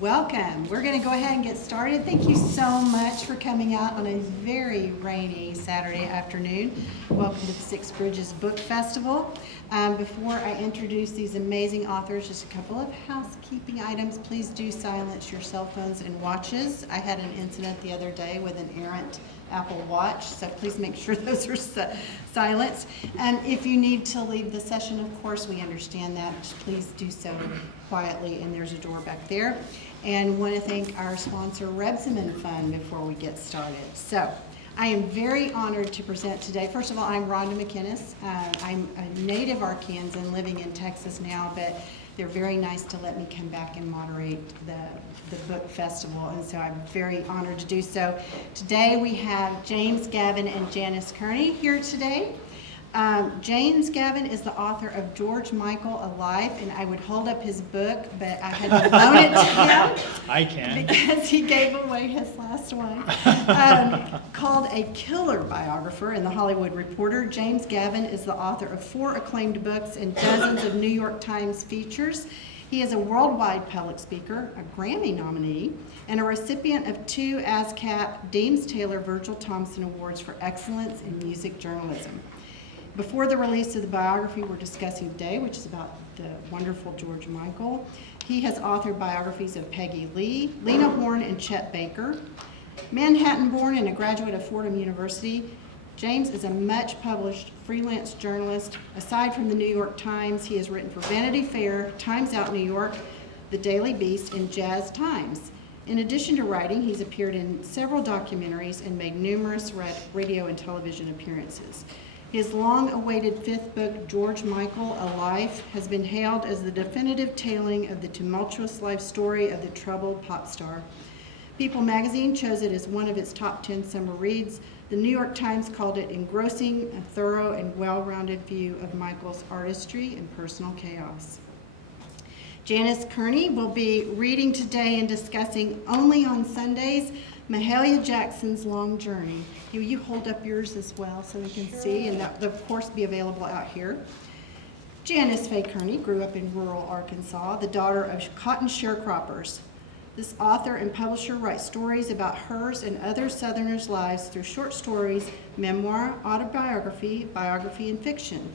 Welcome. We're going to go ahead and get started. Thank you so much for coming out on a very rainy Saturday afternoon. Welcome to the Six Bridges Book Festival. Before I introduce these amazing authors, just a couple of housekeeping items. Please do silence your cell phones and watches. I had an incident the other day with an errant Apple Watch, so please make sure those are silenced. If you need to leave the session, of course, we understand that. Just please do so quietly, and there's a door back there. And want to thank our sponsor, Rebsamen Fund, before we get started. So, I am very honored to present today. First of all, I'm Rhonda McInnes. I'm a native Arkansan living in Texas now, but they're very nice to let me come back and moderate the book festival, and so I'm very honored to do so. Today we have James, Gavin, and Janis Kearney here today. James Gavin is the author of George Michael, A Life, and I would hold up his book, but I had to loan it to him. I can. Because he gave away his last one. Called A Killer Biographer in the Hollywood Reporter, James Gavin is the author of 4 acclaimed books and dozens of New York Times features. He is a worldwide public speaker, a Grammy nominee, and a recipient of 2 ASCAP Deems Taylor Virgil Thompson Awards for Excellence in Music Journalism. Before the release of the biography we're discussing today, which is about the wonderful George Michael, he has authored biographies of Peggy Lee, Lena Horne, and Chet Baker. Manhattan-born and a graduate of Fordham University, James is a much-published freelance journalist. Aside from the New York Times, he has written for Vanity Fair, Times Out New York, The Daily Beast, and Jazz Times. In addition to writing, he's appeared in several documentaries and made numerous radio and television appearances. His long-awaited 5th book, George Michael, A Life, has been hailed as the definitive telling of the tumultuous life story of the troubled pop star. People magazine chose it as one of its top 10 summer reads. The New York Times called it engrossing, a thorough and well-rounded view of Michael's artistry and personal chaos. Janis Kearney will be reading today and discussing only on Sundays Mahalia Jackson's Long Journey. You hold up yours as well so we can see, and that will of course be available out here. Janis Faye Kearney grew up in rural Arkansas, the daughter of cotton sharecroppers. This author and publisher writes stories about hers and other Southerners' lives through short stories, memoir, autobiography, biography, and fiction.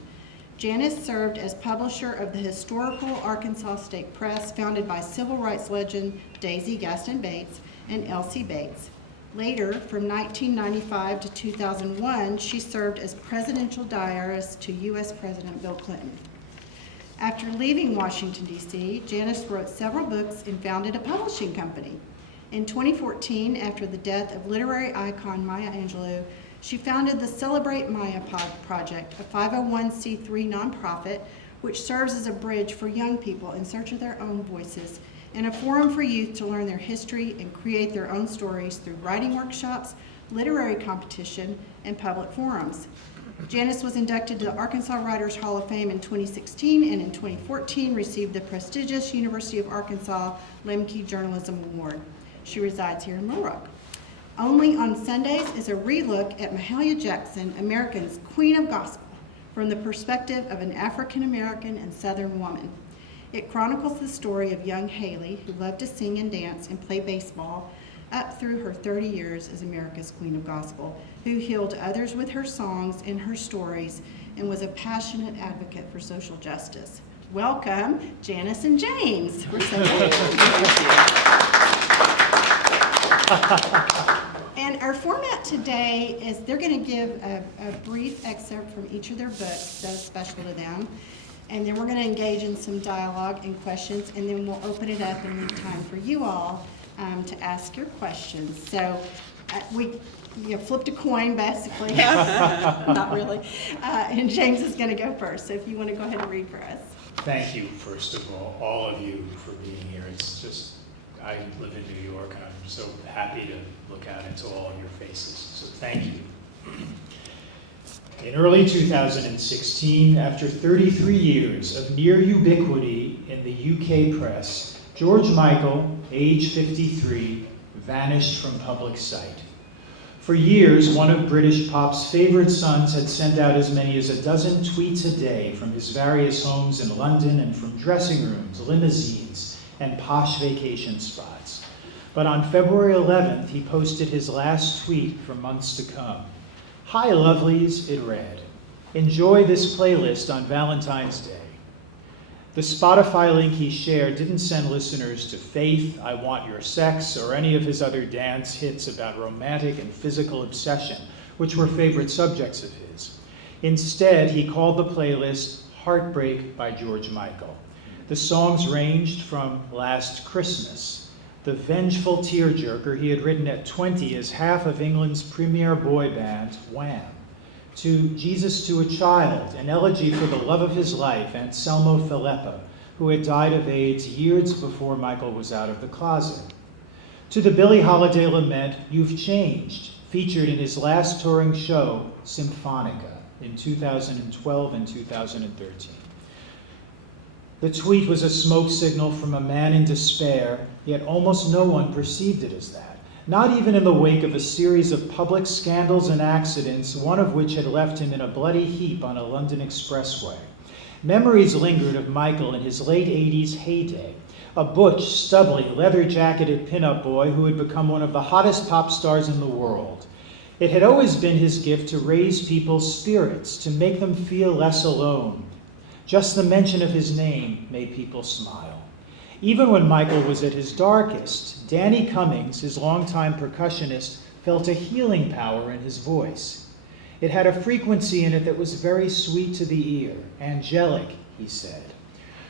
Janis served as publisher of the historical Arkansas State Press, founded by civil rights legend Daisy Gaston Bates and Elsie Bates. Later, from 1995 to 2001, she served as presidential diarist to U.S. President Bill Clinton. After leaving Washington, D.C., Janis wrote several books and founded a publishing company. In 2014, after the death of literary icon Maya Angelou, she founded the Celebrate Maya Project, a 501c3 nonprofit which serves as a bridge for young people in search of their own voices and a forum for youth to learn their history and create their own stories through writing workshops, literary competition, and public forums. Janis was inducted to the Arkansas Writers Hall of Fame in 2016 and in 2014 received the prestigious University of Arkansas Lemke Journalism Award. She resides here in Little Rock. Only on Sundays is a relook at Mahalia Jackson, America's Queen of Gospel, from the perspective of an African American and Southern woman. It chronicles the story of young Haley, who loved to sing and dance and play baseball, up through her 30 years as America's Queen of Gospel, who healed others with her songs and her stories, and was a passionate advocate for social justice. Welcome, Janis and James. We're so And our format today is they're going to give a brief excerpt from each of their books that is special to them. And then we're going to engage in some dialogue and questions, and then we'll open it up and leave time for you all to ask your questions. So we flipped a coin, basically. Not really. And James is going to go first. So if you want to go ahead and read for us. Thank you, first of all of you, for being here. It's just, I live in New York, and I'm so happy to look out into all of your faces. So thank you. In early 2016, after 33 years of near ubiquity in the UK press, George Michael, age 53, vanished from public sight. For years, one of British pop's favorite sons had sent out as many as a dozen tweets a day from his various homes in London and from dressing rooms, limousines, and posh vacation spots. But on February 11th, he posted his last tweet from months to come. "Hi, lovelies," it read. "Enjoy this playlist on Valentine's Day." The Spotify link he shared didn't send listeners to Faith, I Want Your Sex, or any of his other dance hits about romantic and physical obsession, which were favorite subjects of his. Instead, he called the playlist Heartbreak by George Michael. The songs ranged from Last Christmas, the vengeful tearjerker he had written at 20 as half of England's premier boy band, Wham!, to Jesus to a Child, an elegy for the love of his life, Anselmo Filippo, who had died of AIDS years before Michael was out of the closet. To the Billie Holiday lament, You've Changed, featured in his last touring show, Symphonica, in 2012 and 2013. The tweet was a smoke signal from a man in despair, yet almost no one perceived it as that. Not even in the wake of a series of public scandals and accidents, one of which had left him in a bloody heap on a London expressway. Memories lingered of Michael in his late 80s heyday, a butch, stubbly, leather-jacketed pinup boy who had become one of the hottest pop stars in the world. It had always been his gift to raise people's spirits, to make them feel less alone. Just the mention of his name made people smile. Even when Michael was at his darkest, Danny Cummings, his longtime percussionist, felt a healing power in his voice. It had a frequency in it that was very sweet to the ear, angelic, he said.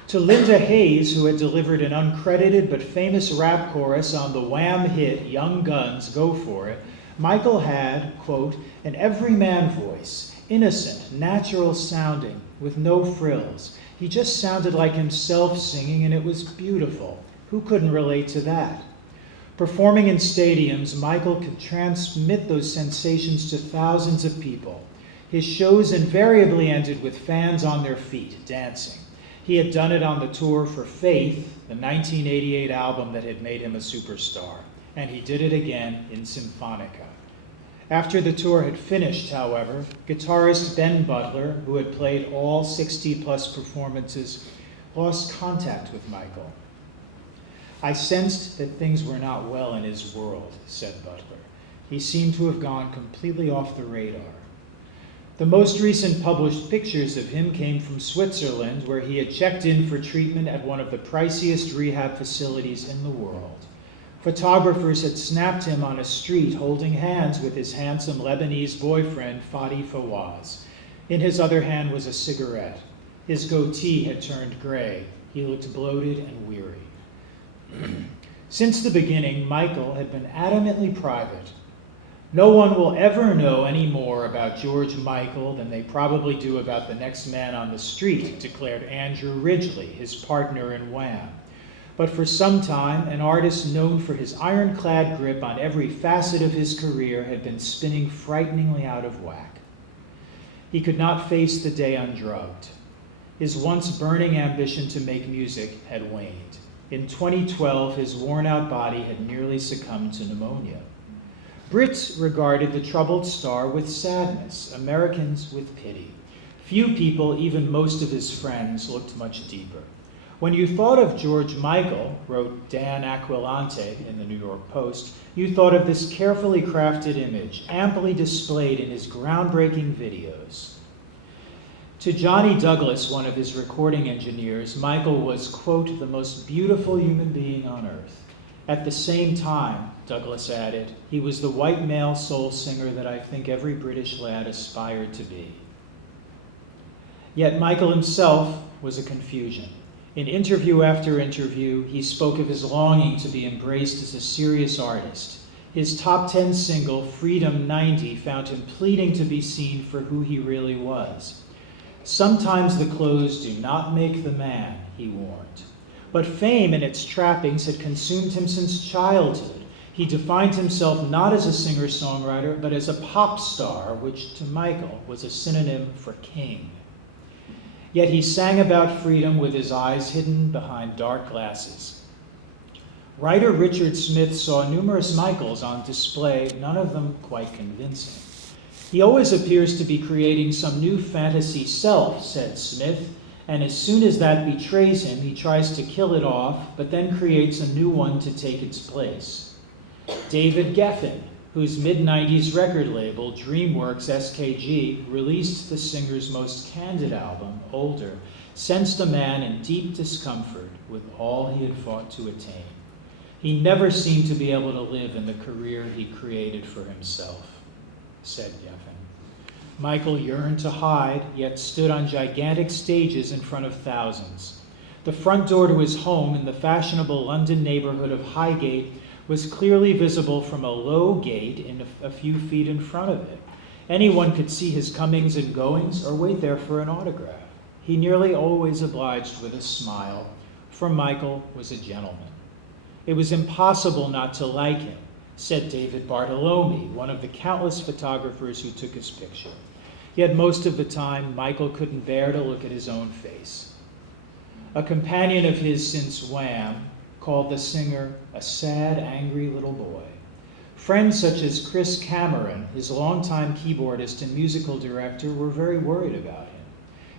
To Linda Hayes, who had delivered an uncredited but famous rap chorus on the Wham hit Young Guns, Go For It, Michael had, quote, an everyman voice, innocent, natural sounding, with no frills. He just sounded like himself singing, and it was beautiful. Who couldn't relate to that? Performing in stadiums, Michael could transmit those sensations to thousands of people. His shows invariably ended with fans on their feet, dancing. He had done it on the tour for Faith, the 1988 album that had made him a superstar, and he did it again in Symphonica. After the tour had finished, however, guitarist Ben Butler, who had played all 60-plus performances, lost contact with Michael. I sensed that things were not well in his world, said Butler. He seemed to have gone completely off the radar. The most recent published pictures of him came from Switzerland, where he had checked in for treatment at one of the priciest rehab facilities in the world. Photographers had snapped him on a street holding hands with his handsome Lebanese boyfriend, Fadi Fawaz. In his other hand was a cigarette. His goatee had turned gray. He looked bloated and weary. Since the beginning, Michael had been adamantly private. No one will ever know any more about George Michael than they probably do about the next man on the street, declared Andrew Ridgeley, his partner in Wham! But for some time, an artist known for his ironclad grip on every facet of his career had been spinning frighteningly out of whack. He could not face the day undrugged. His once burning ambition to make music had waned. In 2012, his worn-out body had nearly succumbed to pneumonia. Brits regarded the troubled star with sadness, Americans with pity. Few people, even most of his friends, looked much deeper. When you thought of George Michael, wrote Dan Aquilante in the New York Post, you thought of this carefully crafted image, amply displayed in his groundbreaking videos. To Johnny Douglas, one of his recording engineers, Michael was, quote, the most beautiful human being on earth. At the same time, Douglas added, he was the white male soul singer that I think every British lad aspired to be. Yet Michael himself was a confusion. In interview after interview, he spoke of his longing to be embraced as a serious artist. His top 10 single, Freedom 90, found him pleading to be seen for who he really was. Sometimes the clothes do not make the man, he warned. But fame and its trappings had consumed him since childhood. He defined himself not as a singer-songwriter, but as a pop star, which to Michael was a synonym for king. Yet he sang about freedom with his eyes hidden behind dark glasses. Writer Richard Smith saw numerous Michaels on display, none of them quite convincing. He always appears to be creating some new fantasy self, said Smith, and as soon as that betrays him, he tries to kill it off, but then creates a new one to take its place. David Geffen, whose mid-90s record label, DreamWorks SKG, released the singer's most candid album, Older, sensed a man in deep discomfort with all he had fought to attain. He never seemed to be able to live in the career he created for himself, said Gavin. Michael yearned to hide, yet stood on gigantic stages in front of thousands. The front door to his home in the fashionable London neighborhood of Highgate was clearly visible from a low gate in a few feet in front of it. Anyone could see his comings and goings or wait there for an autograph. He nearly always obliged with a smile, for Michael was a gentleman. It was impossible not to like him, said David Bartolome, one of the countless photographers who took his picture. Yet most of the time, Michael couldn't bear to look at his own face. A companion of his since Wham called the singer a sad, angry little boy. Friends such as Chris Cameron, his longtime keyboardist and musical director, were very worried about him.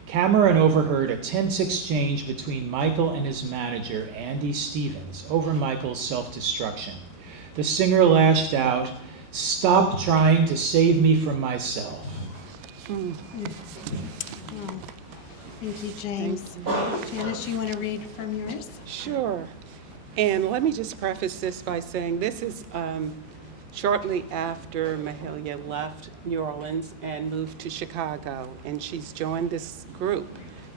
Cameron overheard a tense exchange between Michael and his manager, Andy Stevens, over Michael's self-destruction. The singer lashed out, "Stop trying to save me from myself." Oh, thank you, James. Janis, you want to read from yours? Sure. And let me just preface this by saying this is shortly after Mahalia left New Orleans and moved to Chicago, and she's joined this group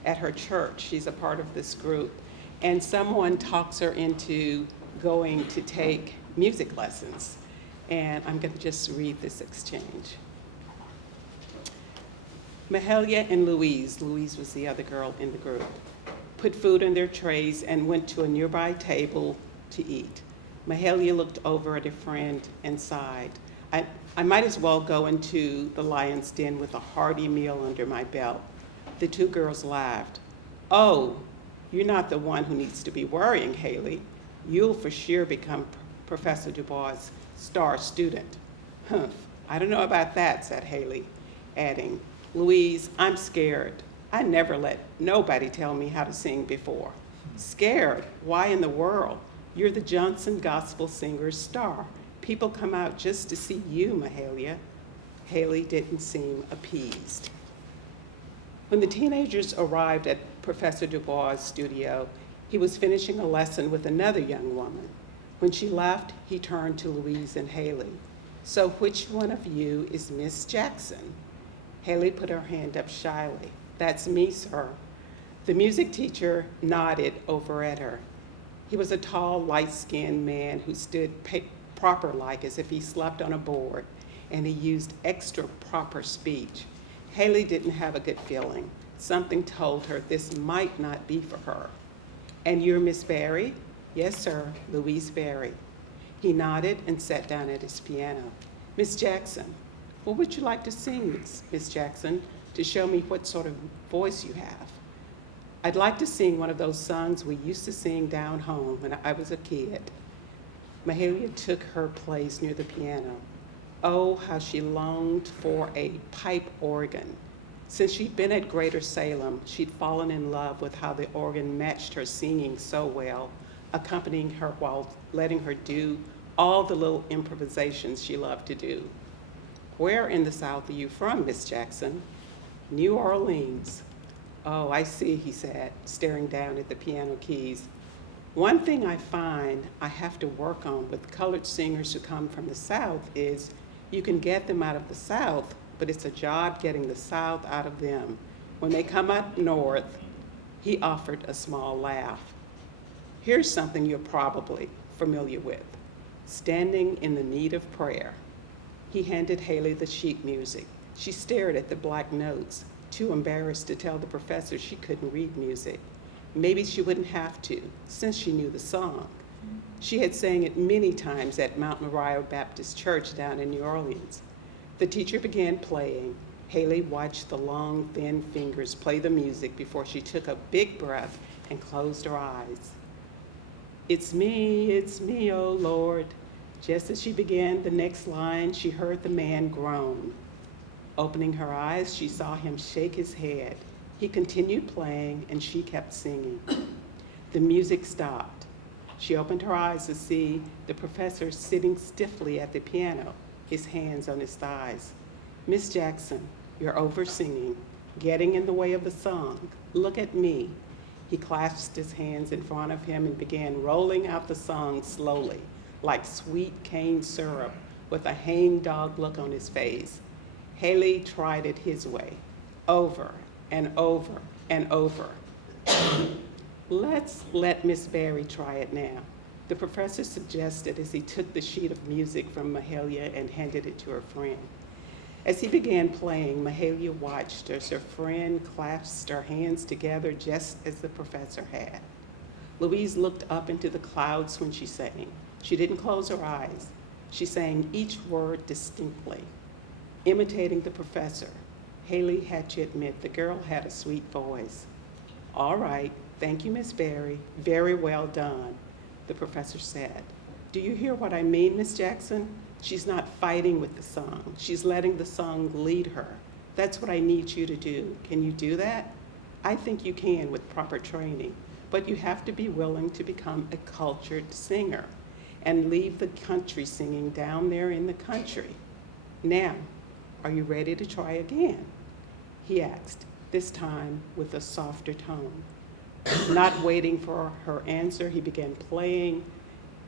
at her church. She's a part of this group, and someone talks her into going to take music lessons, and I'm going to just read this exchange. Mahalia and Louise was the other girl in the group, put food on their trays and went to a nearby table to eat. Mahalia looked over at a friend and sighed. I might as well go into the lion's den with a hearty meal under my belt. The two girls laughed. "Oh, you're not the one who needs to be worrying, Haley. You'll for sure become Professor Dubois' star student." "Humph, I don't know about that," said Haley, adding, "Louise, I'm scared. I never let nobody tell me how to sing before." "Scared? Why in the world? You're the Johnson Gospel Singers star. People come out just to see you, Mahalia." Haley didn't seem appeased. When the teenagers arrived at Professor Dubois' studio, he was finishing a lesson with another young woman. When she left, he turned to Louise and Haley. "So which one of you is Miss Jackson?" Haley put her hand up shyly. "That's me, sir." The music teacher nodded over at her. He was a tall, light-skinned man who stood proper-like as if he slept on a board, and he used extra proper speech. Haley didn't have a good feeling. Something told her this might not be for her. "And you're Miss Barry?" "Yes, sir, Louise Barry." He nodded and sat down at his piano. "Miss Jackson, what would you like to sing, Miss Jackson, to show me what sort of voice you have?" "I'd like to sing one of those songs we used to sing down home when I was a kid." Mahalia took her place near the piano. Oh, how she longed for a pipe organ. Since she'd been at Greater Salem, she'd fallen in love with how the organ matched her singing so well, accompanying her while letting her do all the little improvisations she loved to do. "Where in the South are you from, Miss Jackson?" "New Orleans." "Oh, I see," he said, staring down at the piano keys. "One thing I find I have to work on with colored singers who come from the South is you can get them out of the South, but it's a job getting the South out of them. When they come up north," he offered a small laugh. "Here's something you're probably familiar with. Standing in the Need of Prayer." He handed Haley the sheet music. She stared at the black notes, too embarrassed to tell the professor she couldn't read music. Maybe she wouldn't have to, since she knew the song. She had sang it many times at Mount Moriah Baptist Church down in New Orleans. The teacher began playing. Haley watched the long, thin fingers play the music before she took a big breath and closed her eyes. It's me, oh Lord." Just as she began the next line, she heard the man groan. Opening her eyes, she saw him shake his head. He continued playing, and she kept singing. The music stopped. She opened her eyes to see the professor sitting stiffly at the piano, his hands on his thighs. "Miss Jackson, you're over singing, getting in the way of the song. Look at me." He clasped his hands in front of him and began rolling out the song slowly, like sweet cane syrup, with a hangdog look on his face. Haley tried it his way, over and over and over. "Let's let Miss Barry try it now," the professor suggested as he took the sheet of music from Mahalia and handed it to her friend. As he began playing, Mahalia watched as her friend clasped her hands together just as the professor had. Louise looked up into the clouds when she sang. She didn't close her eyes. She sang each word distinctly. Imitating the professor, Haley had to admit the girl had a sweet voice. "All right, thank you, Miss Barry. Very well done," the professor said. "Do you hear what I mean, Miss Jackson? She's not fighting with the song. She's letting the song lead her. That's what I need you to do. Can you do that? I think you can with proper training, but you have to be willing to become a cultured singer and leave the country singing down there in the country. Now, are you ready to try again?" he asked, this time with a softer tone. Not waiting for her answer, he began playing.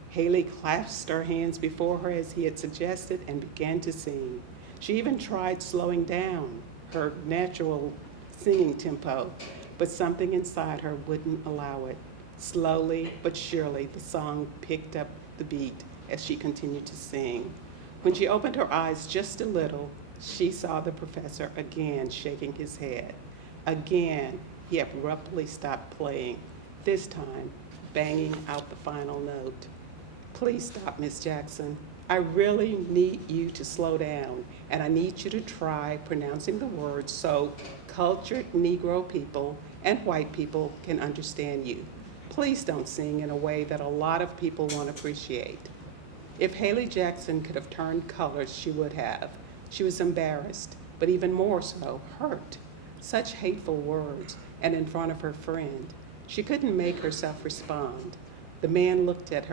Haley clasped her hands before her as he had suggested and began to sing. She even tried slowing down her natural singing tempo, but something inside her wouldn't allow it. Slowly but surely, the song picked up the beat as she continued to sing. When she opened her eyes just a little, she saw the professor again shaking his head. Again, he abruptly stopped playing, this time banging out the final note. "Please stop, Miss Jackson. I really need you to slow down, and I need you to try pronouncing the words so cultured Negro people and white people can understand you. Please don't sing in a way that a lot of people won't appreciate." If Haley Jackson could have turned colors, she would have. She was embarrassed, but even more so, hurt. Such hateful words, and in front of her friend. She couldn't make herself respond. The man looked in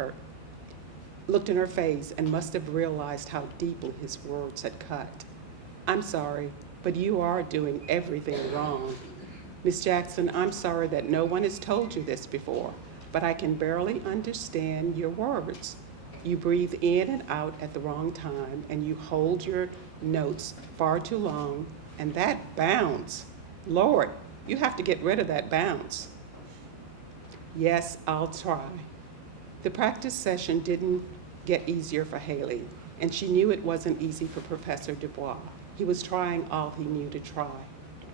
her face and must have realized how deeply his words had cut. "I'm sorry, but you are doing everything wrong. Miss Jackson, I'm sorry that no one has told you this before, but I can barely understand your words. You breathe in and out at the wrong time, and you hold your notes far too long, and that bounce. Lord, you have to get rid of that bounce." "Yes, I'll try." The practice session didn't get easier for Haley, and she knew it wasn't easy for Professor Dubois. He was trying all he knew to try.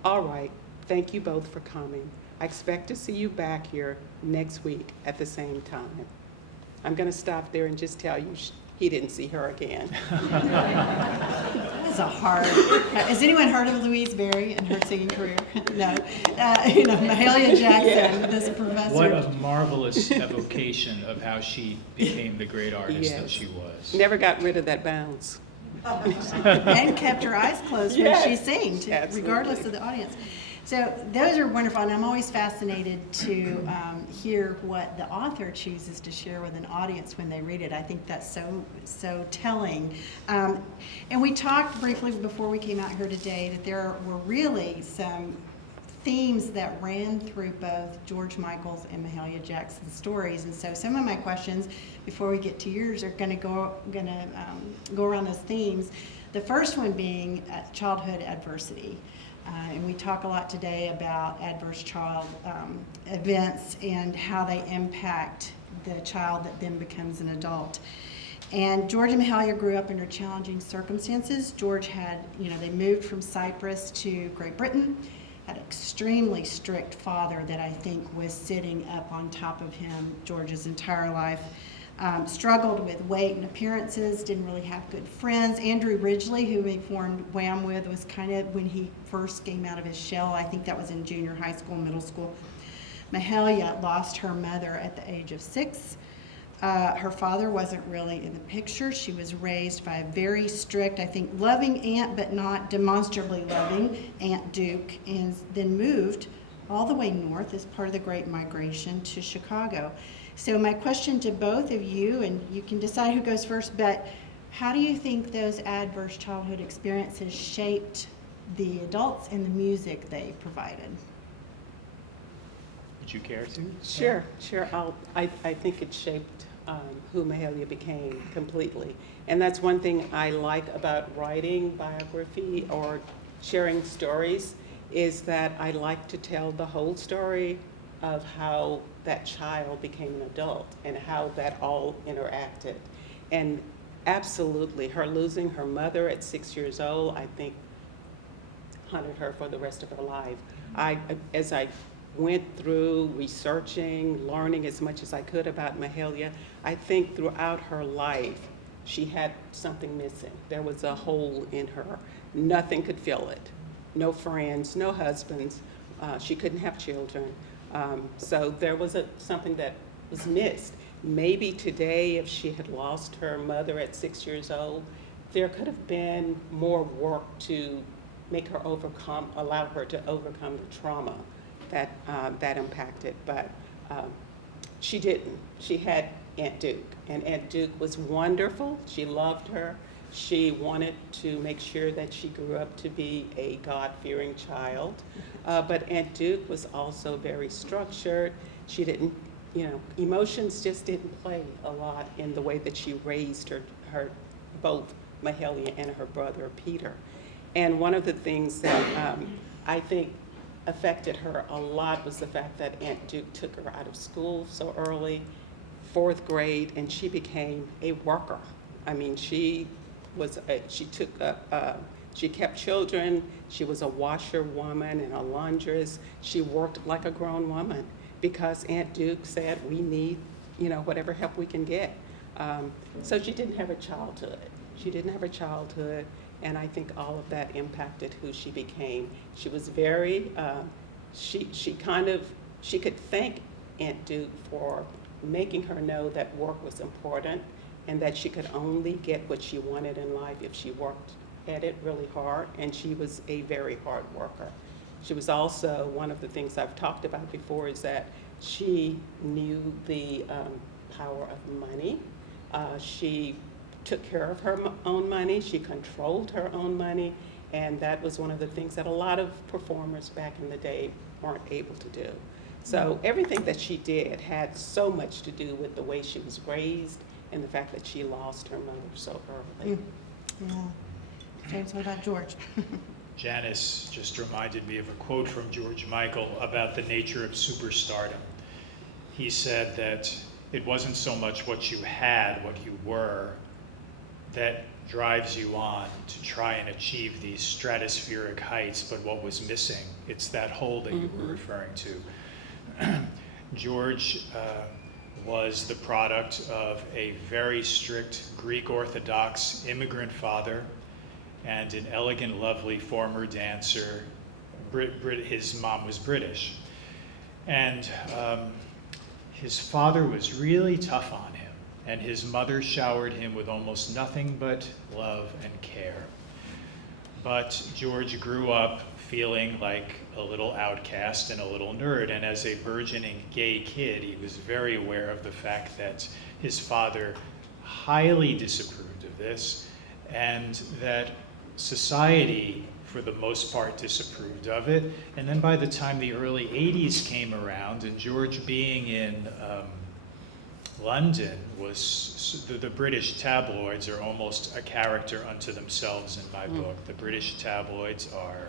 "All right, thank you both for coming. I expect to see you back here next week at the same time." I'm going to stop there and just tell you he didn't see her again. That was a hard. Has anyone heard of Louise Barry and her singing career? No. Mahalia Jackson, this professor. What a marvelous evocation of how she became the great artist that Yes. she was. Never got rid of that bounce. And kept her eyes closed Yes, when she sang, regardless absolutely. of the audience. So those are wonderful, and I'm always fascinated to hear what the author chooses to share with an audience when they read it. I think that's so telling. And we talked briefly before we came out here today that there were really some themes that ran through both George Michael's and Mahalia Jackson's stories. And so some of my questions before we get to yours are going to go around those themes. The first one being childhood adversity. And we talk a lot today about adverse child events and how they impact the child that then becomes an adult. And George and Mahalia grew up under challenging circumstances. George had, they moved from Cyprus to Great Britain, had an extremely strict father that I think was sitting up on top of him George's entire life. Struggled with weight and appearances, didn't really have good friends. Andrew Ridgely, who he formed Wham with, was kind of when he first came out of his shell. I think that was in junior high school, middle school. Mahalia lost her mother at the age of 6. Her father wasn't really in the picture. She was raised by a very strict, I think, loving aunt, but not demonstrably loving, Aunt Duke, and then moved all the way north as part of the Great Migration to Chicago. So my question to both of you, and you can decide who goes first, but how do you think those adverse childhood experiences shaped the adults and the music they provided? Would you care to? Sure. I think it shaped who Mahalia became completely. And that's one thing I like about writing biography or sharing stories, is that I like to tell the whole story of how that child became an adult and how that all interacted. And absolutely, her losing her mother at 6 years old, I think, haunted her for the rest of her life. As I went through researching, learning as much as I could about Mahalia, I think throughout her life, she had something missing. There was a hole in her. Nothing could fill it. No friends, no husbands. She couldn't have children. So there was something that was missed. Maybe today, if she had lost her mother at 6 years old, there could have been more work to make her allow her to overcome the trauma that impacted, but she didn't. She had Aunt Duke, and Aunt Duke was wonderful. She loved her. She wanted to make sure that she grew up to be a God-fearing child, but Aunt Duke was also very structured. She didn't, emotions just didn't play a lot in the way that she raised her both Mahalia and her brother Peter. And one of the things that I think affected her a lot was the fact that Aunt Duke took her out of school so early, 4th grade, and she became a worker. I mean, she kept children. She was a washerwoman and a laundress. She worked like a grown woman because Aunt Duke said, we need, whatever help we can get. So she didn't have a childhood. And I think all of that impacted who she became. She was very, she could thank Aunt Duke for making her know that work was important and that she could only get what she wanted in life if she worked at it really hard, and she was a very hard worker. She was also, one of the things I've talked about before is that she knew the power of money. She took care of her own money, she controlled her own money, and that was one of the things that a lot of performers back in the day weren't able to do. So everything that she did had so much to do with the way she was raised and the fact that she lost her mother so early. Yeah. James, what about George? Janis just reminded me of a quote from George Michael about the nature of superstardom. He said that it wasn't so much what you had, what you were, that drives you on to try and achieve these stratospheric heights, but what was missing, it's that hole that you were referring to. George was the product of a very strict Greek Orthodox immigrant father and an elegant, lovely former dancer. His mom was British. And his father was really tough on him, and his mother showered him with almost nothing but love and care. But George grew up feeling like a little outcast and a little nerd, and as a burgeoning gay kid, he was very aware of the fact that his father highly disapproved of this, and that society, for the most part, disapproved of it. And then by the time the early 80s came around, and George being in London was, the British tabloids are almost a character unto themselves in my book. The British tabloids are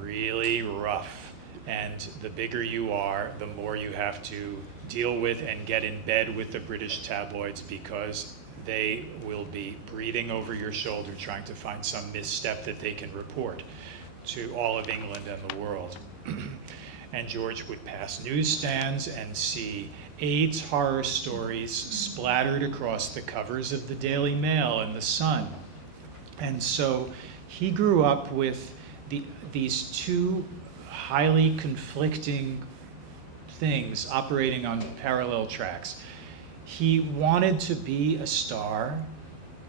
really rough, and the bigger you are, the more you have to deal with and get in bed with the British tabloids, because they will be breathing over your shoulder trying to find some misstep that they can report to all of England and the world. And George would pass newsstands and see AIDS horror stories splattered across the covers of the Daily Mail and the Sun. And so he grew up with these two highly conflicting things operating on parallel tracks. He wanted to be a star,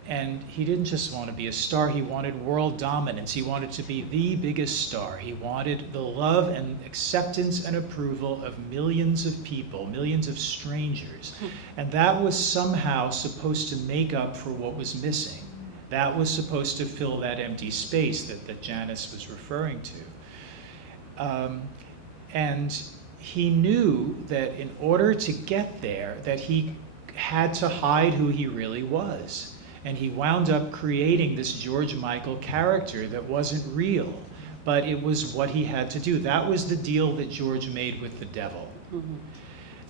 and he didn't just want to be a star, he wanted world dominance. He wanted to be the biggest star. He wanted the love and acceptance and approval of millions of people, millions of strangers. And that was somehow supposed to make up for what was missing. That was supposed to fill that empty space that Janis was referring to. And he knew that in order to get there, that he had to hide who he really was. And he wound up creating this George Michael character that wasn't real, but it was what he had to do. That was the deal that George made with the devil. Mhm.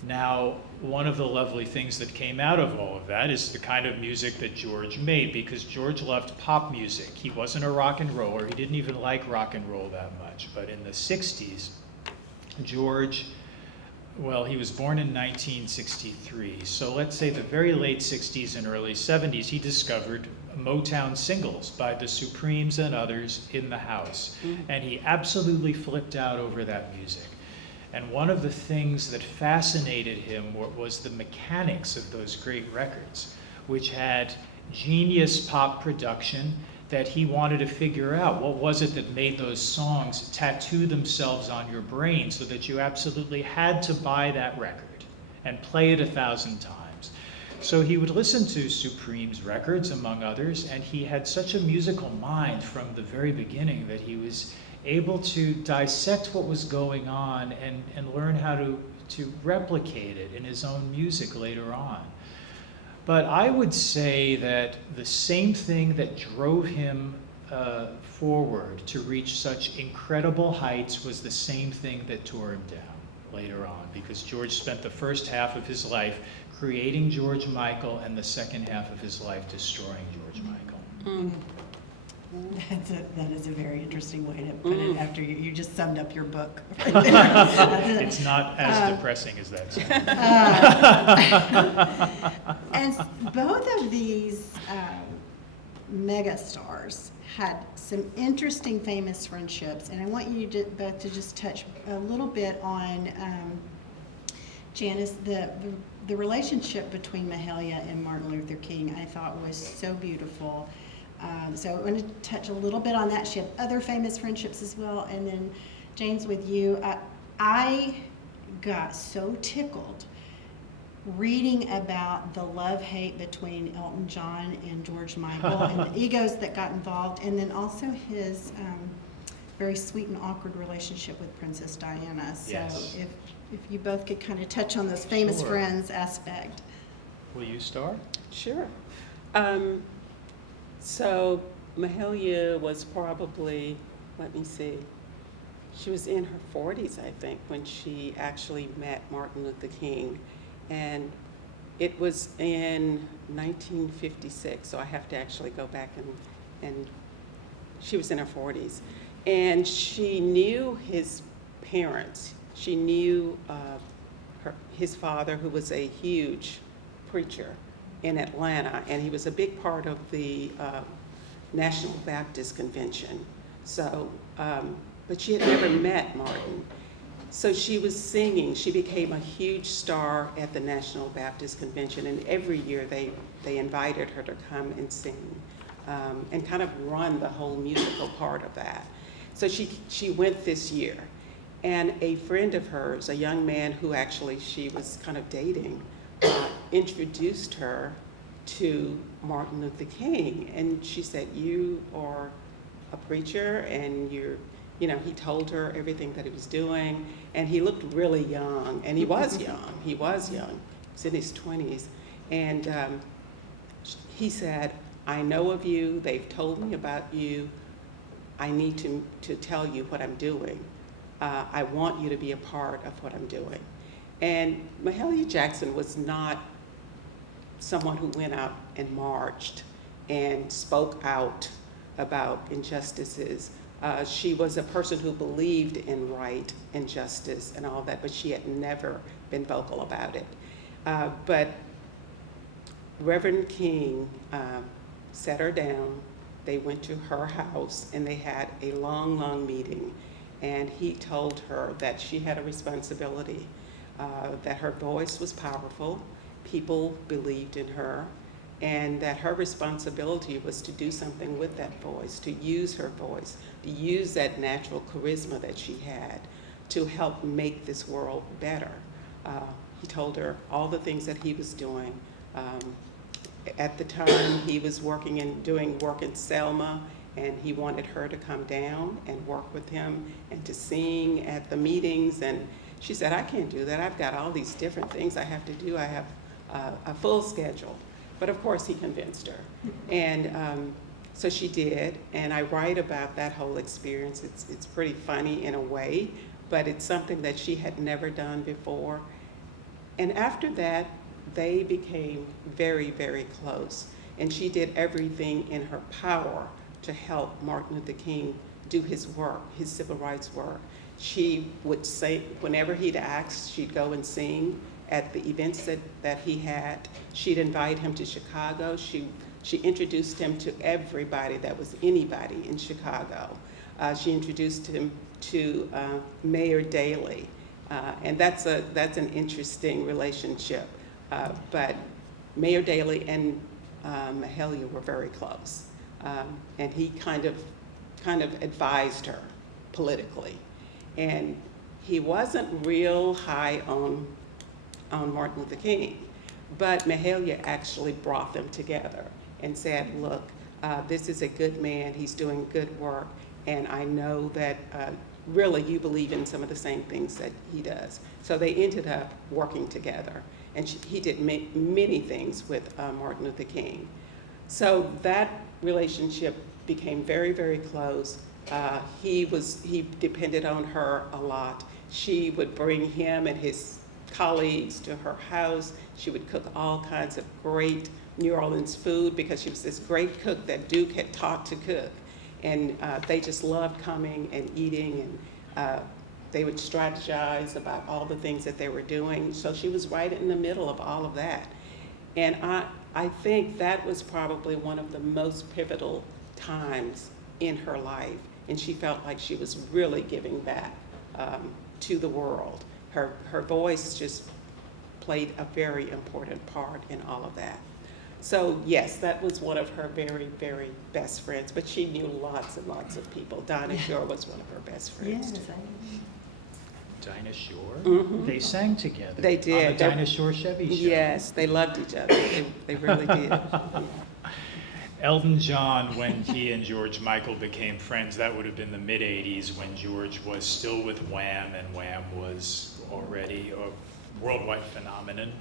Now, one of the lovely things that came out of all of that is the kind of music that George made, because George loved pop music. He wasn't a rock and roller. He didn't even like rock and roll that much. But in the 60s, George, well, he was born in 1963. So let's say the very late 60s and early 70s, he discovered Motown singles by the Supremes and others in the house. And he absolutely flipped out over that music. And one of the things that fascinated him was the mechanics of those great records, which had genius pop production that he wanted to figure out. What was it that made those songs tattoo themselves on your brain so that you absolutely had to buy that record and play it 1,000 times? So he would listen to Supreme's records, among others, and he had such a musical mind from the very beginning that he was able to dissect what was going on and learn how to replicate it in his own music later on. But I would say that the same thing that drove him forward to reach such incredible heights was the same thing that tore him down later on, because George spent the first half of his life creating George Michael and the second half of his life destroying George Michael. That is a very interesting way to put it after you just summed up your book. It's not as depressing as that sounds. And both of these mega stars had some interesting famous friendships, and I want you both to just touch a little bit on Janis. The relationship between Mahalia and Martin Luther King I thought was so beautiful. So I want to touch a little bit on that. She had other famous friendships as well. And then, James, with you, I got so tickled reading about the love-hate between Elton John and George Michael and the egos that got involved, and then also his very sweet and awkward relationship with Princess Diana. So Yes. if you both could kind of touch on those famous Sure. friends aspect. Will you start? Sure. So Mahalia was probably, let me see, she was in her 40s, I think, when she actually met Martin Luther King. And it was in 1956, so I have to actually go back and she was in her 40s. And she knew his parents. She knew his father, who was a huge preacher in Atlanta, and he was a big part of the National Baptist Convention. So, but she had never met Martin. So she was singing. She became a huge star at the National Baptist Convention, and every year they invited her to come and sing and kind of run the whole musical part of that. So she went this year, and a friend of hers, a young man who actually she was kind of dating, introduced her to Martin Luther King, and she said, "You are a preacher," and he told her everything that he was doing, and he looked really young, and he was young. He was in his 20s, and he said, "I know of you. They've told me about you. I need to tell you what I'm doing. I want you to be a part of what I'm doing." And Mahalia Jackson was not someone who went out and marched and spoke out about injustices. She was a person who believed in right and justice and all that, but she had never been vocal about it. But Reverend King sat her down. They went to her house and they had a long, long meeting. And he told her that she had a responsibility, that her voice was powerful, people believed in her, and that her responsibility was to do something with that voice, to use her voice, to use that natural charisma that she had to help make this world better. He told her all the things that he was doing. At the time, he was doing work in Selma, and he wanted her to come down and work with him and to sing at the meetings. And she said, I can't do that. I've got all these different things I have to do. I have a full schedule. But of course, he convinced her. And so she did, and I write about that whole experience. It's pretty funny in a way, but it's something that she had never done before. And after that, they became very, very close. And she did everything in her power to help Martin Luther King do his work, his civil rights work. She would say, whenever he'd ask, she'd go and sing at the events that he had. She'd invite him to Chicago. She introduced him to everybody that was anybody in Chicago. She introduced him to Mayor Daley. And that's an interesting relationship. But Mayor Daley and Mahalia were very close. And he kind of advised her politically. And he wasn't real high on Martin Luther King, but Mahalia actually brought them together and said, look, this is a good man, he's doing good work, and I know that really you believe in some of the same things that he does. So they ended up working together, and he did many things with Martin Luther King. So that relationship became very, very close. He depended on her a lot. She would bring him and his colleagues to her house. She would cook all kinds of great New Orleans food because she was this great cook that Duke had taught to cook. And they just loved coming and eating, and they would strategize about all the things that they were doing. So she was right in the middle of all of that. And I think that was probably one of the most pivotal times in her life. And she felt like she was really giving back to the world. Her voice just played a very important part in all of that. So yes, that was one of her very, very best friends, but she knew lots and lots of people. Dinah Shore was one of her best friends. Yes, Dinah Shore? Mhm. They sang together. They did. On the Dinah Shore Chevy show. Yes, they loved each other. They really did. Elton John, when he and George Michael became friends, that would have been the mid-'80s when George was still with Wham, and Wham was already a worldwide phenomenon.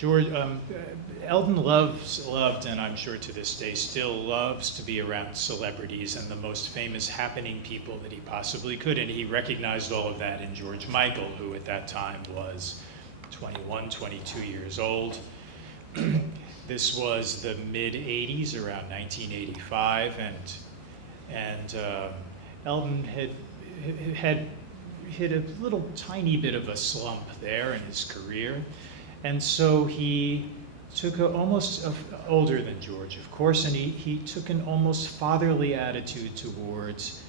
Elton loved, and I'm sure to this day still loves to be around celebrities and the most famous happening people that he possibly could, and he recognized all of that in George Michael, who at that time was 21, 22 years old. This was the mid-'80s, around 1985, and Elton had hit a little tiny bit of a slump there in his career. And so he took older than George, of course, and he took an almost fatherly attitude towards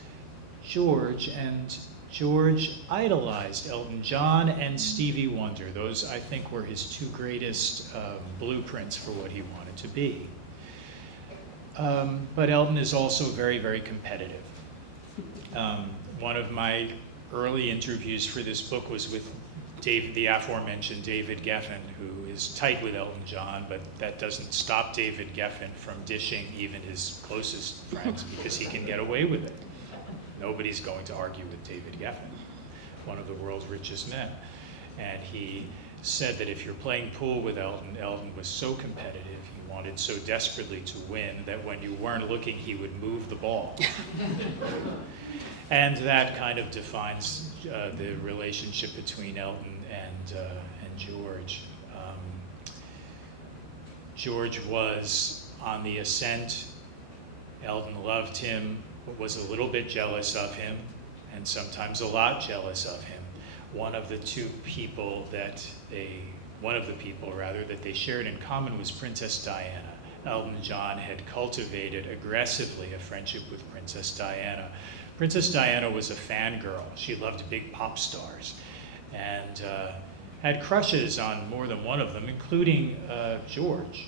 George, and George idolized Elton John and Stevie Wonder. Those, I think, were his two greatest blueprints for what he wanted to be. But Elton is also very, very competitive. One of my early interviews for this book was with the aforementioned David Geffen, who is tight with Elton John, but that doesn't stop David Geffen from dishing even his closest friends because he can get away with it. Nobody's going to argue with David Geffen, one of the world's richest men. And he said that if you're playing pool with Elton, Elton was so competitive, he wanted so desperately to win that when you weren't looking, he would move the ball. And that kind of defines the relationship between Elton and George. George was on the ascent. Elton loved him, but was a little bit jealous of him, and sometimes a lot jealous of him. One of the people that they shared in common was Princess Diana. Elton John had cultivated aggressively a friendship with Princess Diana. Princess Diana was a fangirl. She loved big pop stars. And had crushes on more than one of them, including George.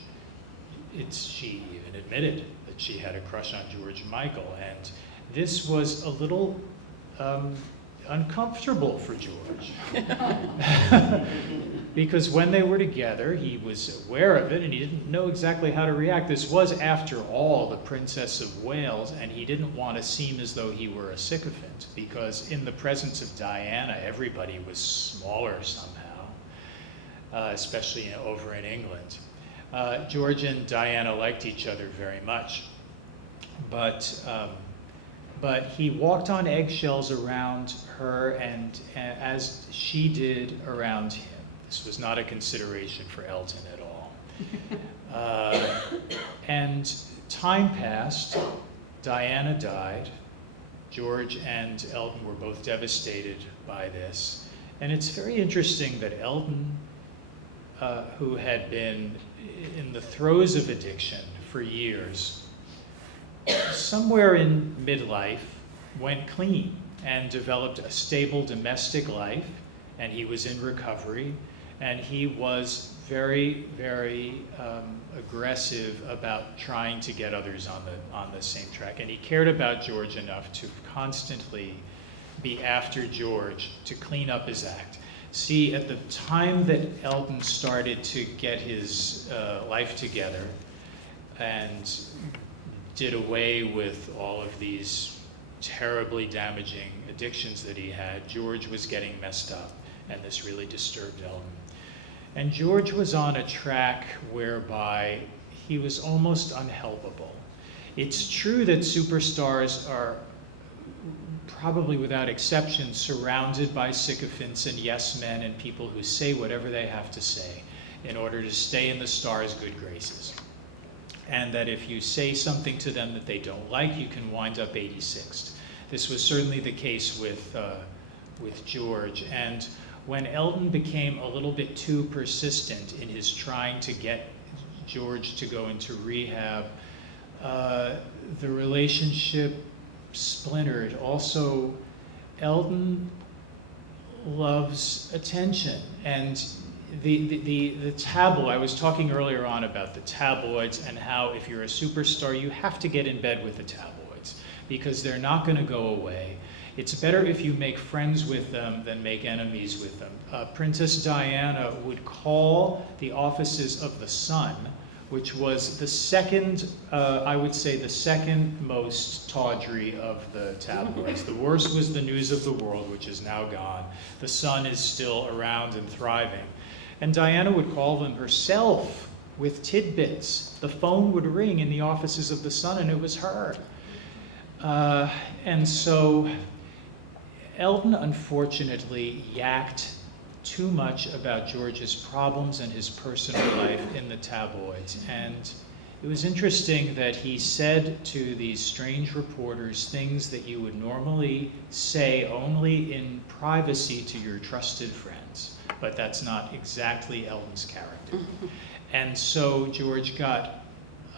She even admitted that she had a crush on George Michael, and this was a little uncomfortable for George. Because when they were together, he was aware of it and he didn't know exactly how to react. This was, after all, the Princess of Wales, and he didn't want to seem as though he were a sycophant, because in the presence of Diana, everybody was smaller somehow, especially over in England. George and Diana liked each other very much, but he walked on eggshells around her, and as she did around him. This was not a consideration for Elton at all. And time passed. Diana died. George and Elton were both devastated by this. And it's very interesting that Elton, who had been in the throes of addiction for years, somewhere in midlife went clean and developed a stable domestic life, and he was in recovery. And he was very, very aggressive about trying to get others on the same track. And he cared about George enough to constantly be after George to clean up his act. See, at the time that Elton started to get his life together and did away with all of these terribly damaging addictions that he had, George was getting messed up, and this really disturbed Elton. And George was on a track whereby he was almost unhelpable. It's true that superstars are probably without exception surrounded by sycophants and yes men and people who say whatever they have to say in order to stay in the star's good graces. And that if you say something to them that they don't like, you can wind up 86th. This was certainly the case with George. And when Elton became a little bit too persistent in his trying to get George to go into rehab, the relationship splintered. Also, Elton loves attention, and the tabloid, I was talking earlier on about the tabloids and how if you're a superstar, you have to get in bed with the tabloids because they're not going to go away. It's better if you make friends with them than make enemies with them. Princess Diana would call the offices of The Sun, which was the second, I would say the second most tawdry of the tabloids. The worst was the News of the World, which is now gone. The Sun is still around and thriving. And Diana would call them herself with tidbits. The phone would ring in the offices of The Sun, and it was her. And so Elton, unfortunately, yacked too much about George's problems and his personal life in the tabloids. And it was interesting that he said to these strange reporters things that you would normally say only in privacy to your trusted friends. But that's not exactly Elton's character. And so George got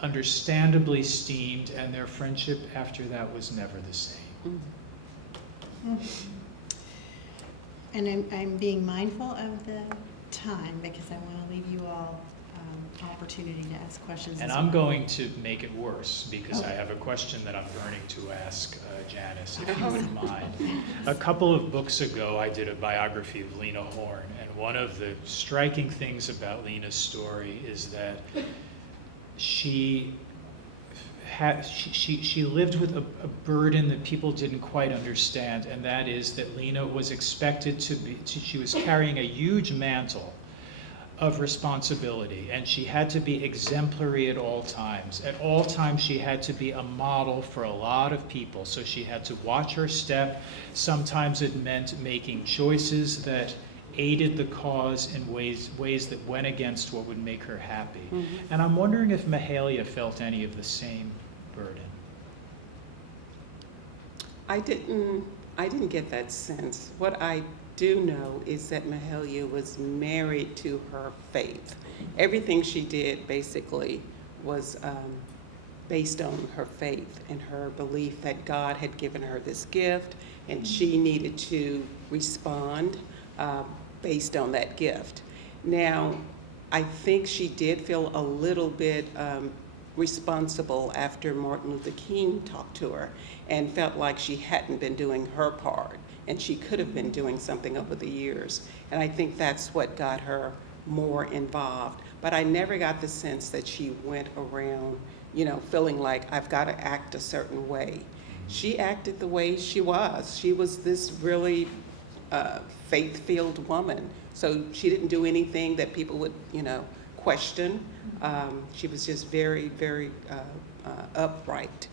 understandably steamed, and their friendship after that was never the same. And I'm being mindful of the time because I want to leave you all opportunity to ask questions. And I'm going to make it worse because I have a question that I'm burning to ask Janis, if you wouldn't mind. A couple of books ago, I did a biography of Lena Horne, and one of the striking things about Lena's story is that she lived with a burden that people didn't quite understand, and that is that Lena was expected to be, she was carrying a huge mantle of responsibility, and she had to be exemplary at all times. At all times, she had to be a model for a lot of people, so she had to watch her step. Sometimes it meant making choices that aided the cause in ways that went against what would make her happy. And I'm wondering if Mahalia felt any of the same burden. I didn't get that sense. What I do know is that Mahalia was married to her faith. Everything she did basically was based on her faith and her belief that God had given her this gift and she needed to respond based on that gift. Now, I think she did feel a little bit responsible after Martin Luther King talked to her and felt like she hadn't been doing her part and she could have been doing something over the years. And I think that's what got her more involved. But I never got the sense that she went around, feeling like I've got to act a certain way. She acted the way she was. She was this really faith-filled woman. So she didn't do anything that people would, question. She was just very, very upright.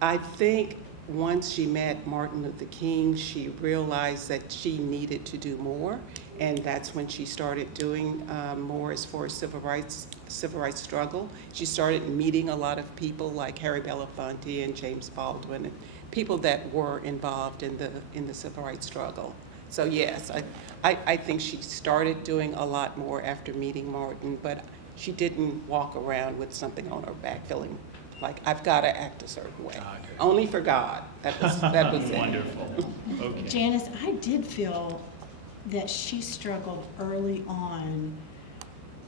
I think once she met Martin Luther King, she realized that she needed to do more, and that's when she started doing more as far as civil rights struggle. She started meeting a lot of people like Harry Belafonte and James Baldwin, and people that were involved in the civil rights struggle. So yes, I think she started doing a lot more after meeting Martin, but she didn't walk around with something on her back feeling like, I've got to act a certain way. Okay. Only for God. That was it. Wonderful. Okay. Janis, I did feel that she struggled early on,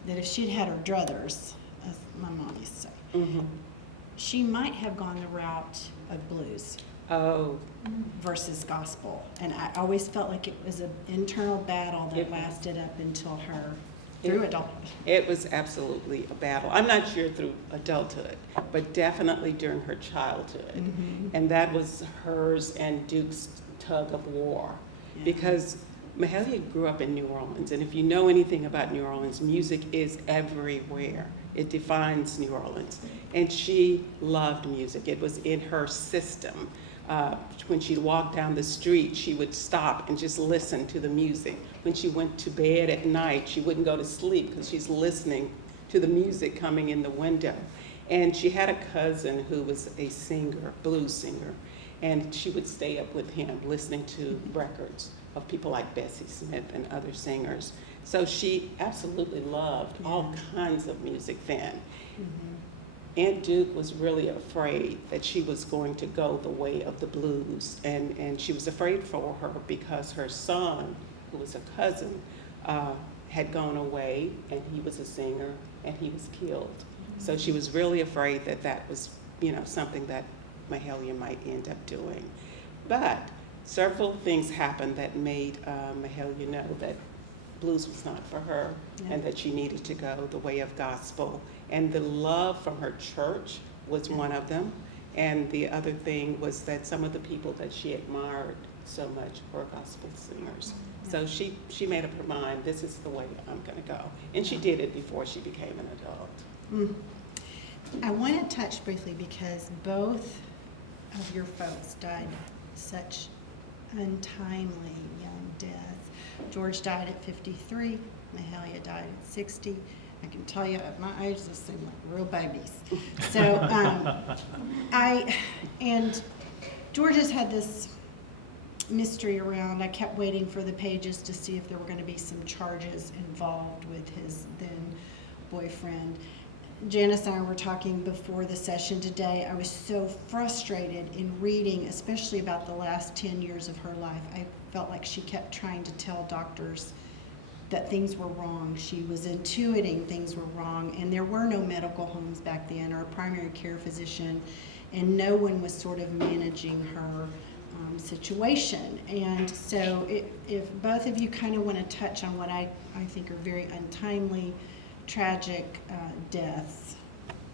that if she'd had her druthers, as my mom used to say, Mhm. she might have gone the route of blues Oh, versus gospel. And I always felt like it was an internal battle that It- lasted up until her, through adulthood. it was absolutely a battle. I'm not sure through adulthood, but definitely during her childhood. Mhm. And that was hers and Duke's tug of war. Yeah. Because Mahalia grew up in New Orleans, and if you know anything about New Orleans, music is everywhere. It defines New Orleans. And she loved music. It was in her system. When she walked down the street, she would stop and just listen to the music. When she went to bed at night, she wouldn't go to sleep because she's listening to the music coming in the window. And she had a cousin who was a singer, blues singer, and she would stay up with him listening to records of people like Bessie Smith and other singers. So she absolutely loved all kinds of music then. Mhm. Aunt Duke was really afraid that she was going to go the way of the blues, and she was afraid for her because her son, who was a cousin, had gone away, and he was a singer, and he was killed. So she was really afraid that that was, something that Mahalia might end up doing. But several things happened that made Mahalia know that blues was not for her, and that she needed to go the way of gospel. And the love from her church was one of them. And the other thing was that some of the people that she admired so much were gospel singers. So she made up her mind, this is the way I'm going to go. And she did it before she became an adult. Mm. I want to touch briefly because both of your folks died such untimely young deaths. George died at 53, Mahalia died at 60. I can tell you at my age, those seem like real babies. So, and George has had this mystery around. I kept waiting for the pages to see if there were going to be some charges involved with his then boyfriend. Janis and I were talking before the session today. I was so frustrated in reading, especially about the last 10 years of her life. I felt like she kept trying to tell doctors that things were wrong. She was intuiting things were wrong, and there were no medical homes back then or a primary care physician, and no one was sort of managing her situation. And so if both of you kind of want to touch on what I think are very untimely, tragic deaths.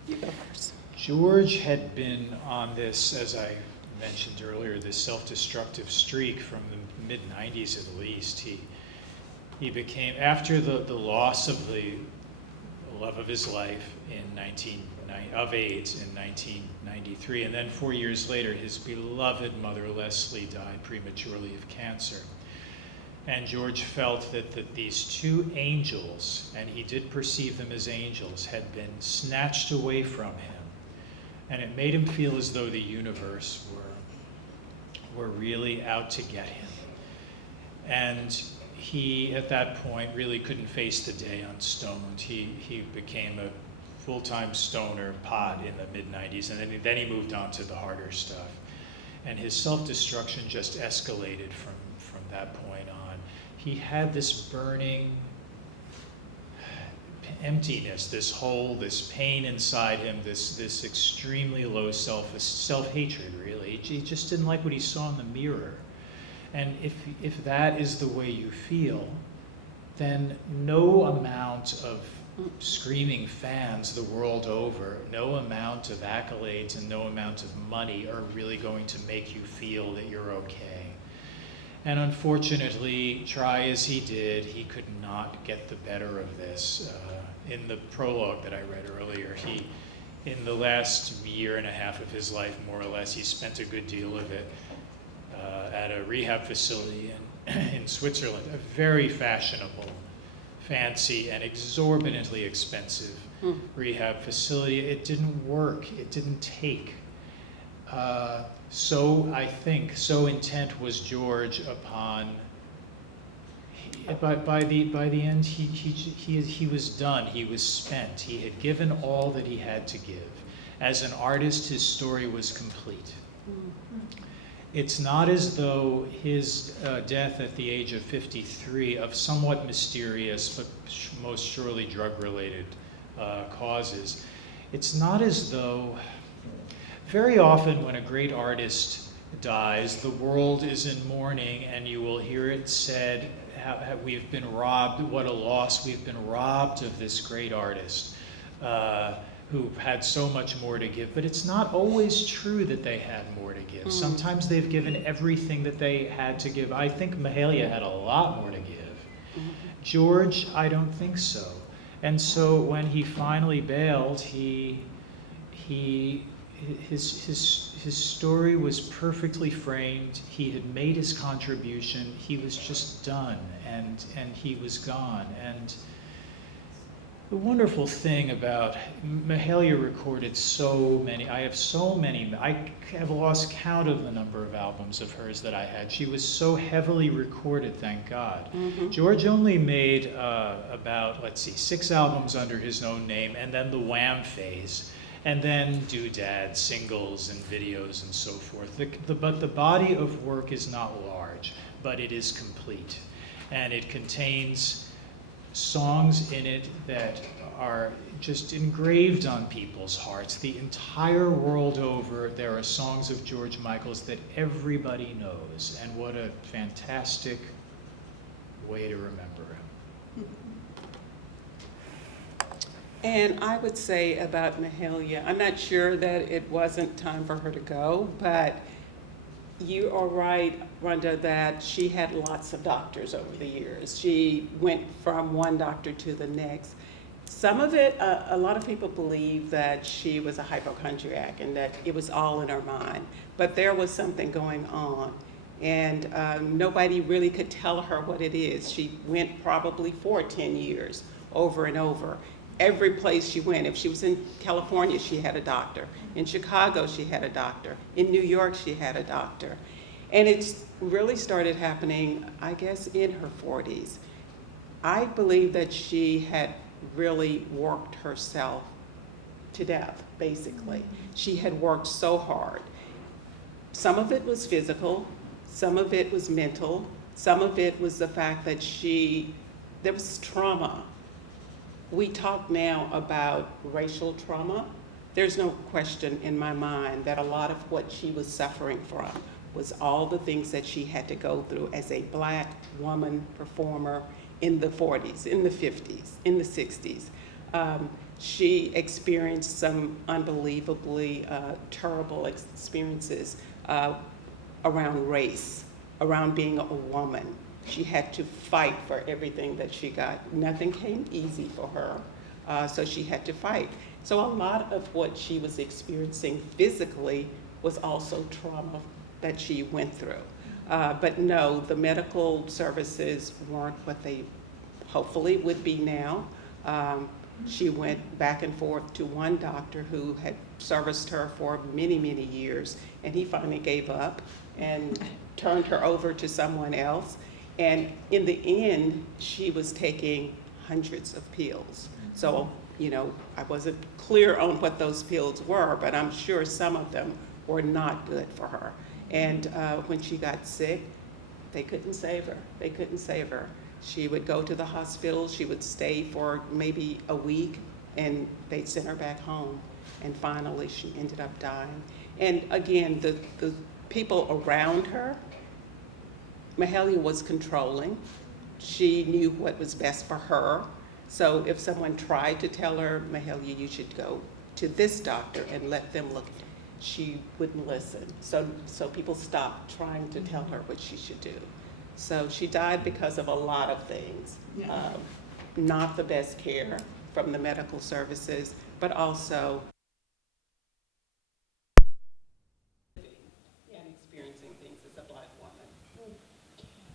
You go first. George had been on this, as I mentioned earlier, this self-destructive streak from the mid-90s at least. He became, after the loss of the love of his life of AIDS in 1993, and then 4 years later, his beloved mother Leslie died prematurely of cancer. And George felt that these two angels, and he did perceive them as angels, had been snatched away from him. And it made him feel as though the universe were really out to get him. And he, at that point, really couldn't face the day unstoned. He became a full-time stoner pot in the mid-90s, and then he moved on to the harder stuff. And his self-destruction just escalated from that point on. he had this burning emptiness, this hole, this pain inside him, this extremely low self-hatred, really. He just didn't like what he saw in the mirror. And if that is the way you feel, then no amount of screaming fans the world over, no amount of accolades and no amount of money are really going to make you feel that you're okay. And unfortunately, try as he did, he could not get the better of this. In the prologue that I read earlier, in the last year and a half of his life, more or less, he spent a good deal of it at a rehab facility in Switzerland, a very fashionable, fancy, and exorbitantly expensive rehab facility. It didn't work. It didn't take. I think, so intent was George upon. By the end, he was done. He was spent. He had given all that he had to give. As an artist, his story was complete. It's not as though his death at the age of 53, of somewhat mysterious but most surely drug-related causes, it's not as though, very often when a great artist dies, the world is in mourning, and you will hear it said, we've been robbed, what a loss, we've been robbed of this great artist who had so much more to give. But it's not always true that they had more to give. Sometimes they've given everything that they had to give. I think Mahalia had a lot more to give. George, I don't think so. And so when he finally bailed, his story was perfectly framed. He had made his contribution. He was just done, and he was gone. And the wonderful thing about Mahalia recorded so many. I have lost count of the number of albums of hers that I had. She was so heavily recorded, thank God. George only made about, 6 albums under his own name, and then the Wham phase, and then doodads, singles, and videos, and so forth. But the body of work is not large, but it is complete. And it contains songs in it that are just engraved on people's hearts. The entire world over, there are songs of George Michael's that everybody knows. And what a fantastic way to remember him. And I would say about Mahalia, I'm not sure that it wasn't time for her to go, but you are right, Rhonda, that she had lots of doctors over the years. She went from one doctor to the next. Some of it, a lot of people believe that she was a hypochondriac and that it was all in her mind. But there was something going on, and nobody really could tell her what it is. She went probably for 10 years, over and over. Every place she went, if she was in California, she had a doctor. In Chicago, she had a doctor. In New York, she had a doctor. And it's really started happening, I guess, in her 40s. I believe that she had really worked herself to death, basically. She had worked so hard. Some of it was physical, some of it was mental, some of it was the fact that there was trauma. We talk now about racial trauma. There's no question in my mind that a lot of what she was suffering from was all the things that she had to go through as a Black woman performer in the 40s, in the 50s, in the 60s. She experienced some unbelievably terrible experiences around race, around being a woman. She had to fight for everything that she got. Nothing came easy for her, so she had to fight. So a lot of what she was experiencing physically was also trauma that she went through. But no, the medical services weren't what they hopefully would be now. She went back and forth to one doctor who had serviced her for many, many years, and he finally gave up and turned her over to someone else. And in the end, she was taking hundreds of pills. So, I wasn't clear on what those pills were, but I'm sure some of them were not good for her. And when she got sick, They couldn't save her. They couldn't save her. She would go to the hospital. She would stay for maybe a week, and they'd send her back home. And finally, she ended up dying. And again, the people around her, Mahalia was controlling. She knew what was best for her. So if someone tried to tell her, Mahalia, you should go to this doctor and let them look, she wouldn't listen. So people stopped trying to tell her what she should do. So she died because of a lot of things. Yeah. Not the best care from the medical services, but also and experiencing things as a Black woman.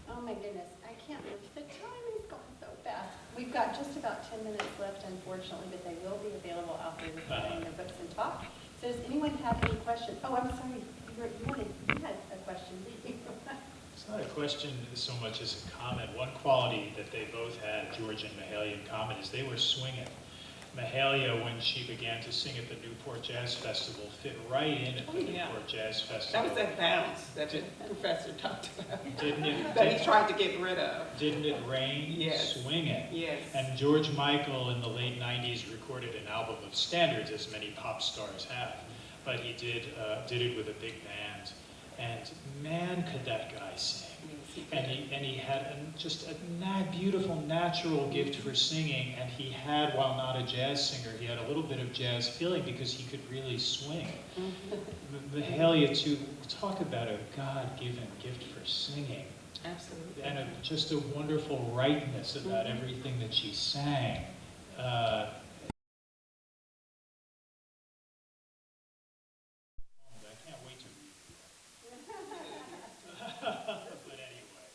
Oh my goodness, I can't believe the time is going so fast. We've got just about 10 minutes left, unfortunately, but they will be available out there to sign their books and talk. So does anyone have any questions? Oh, I'm sorry, you had a question, didn't you? It's not a question so much as a comment. One quality that they both had, George and Mahalia, in common is they were swinging. Mahalia, when she began to sing at the Newport Jazz Festival, fit right in at the Newport Jazz Festival. That was that bounce that the professor talked about. Didn't it? That he tried to get rid of. Didn't it rain? Yes. Swing it. Yes. And George Michael in the late 90s recorded an album of standards, as many pop stars have. But he did it with a big band. And man, could that guy sing. And he had just a beautiful natural gift for singing, and he had, while not a jazz singer, he had a little bit of jazz feeling because he could really swing. Mahalia, too, talk about a God-given gift for singing. Absolutely. And just a wonderful rightness about everything that she sang. I can't wait to read it. But anyway.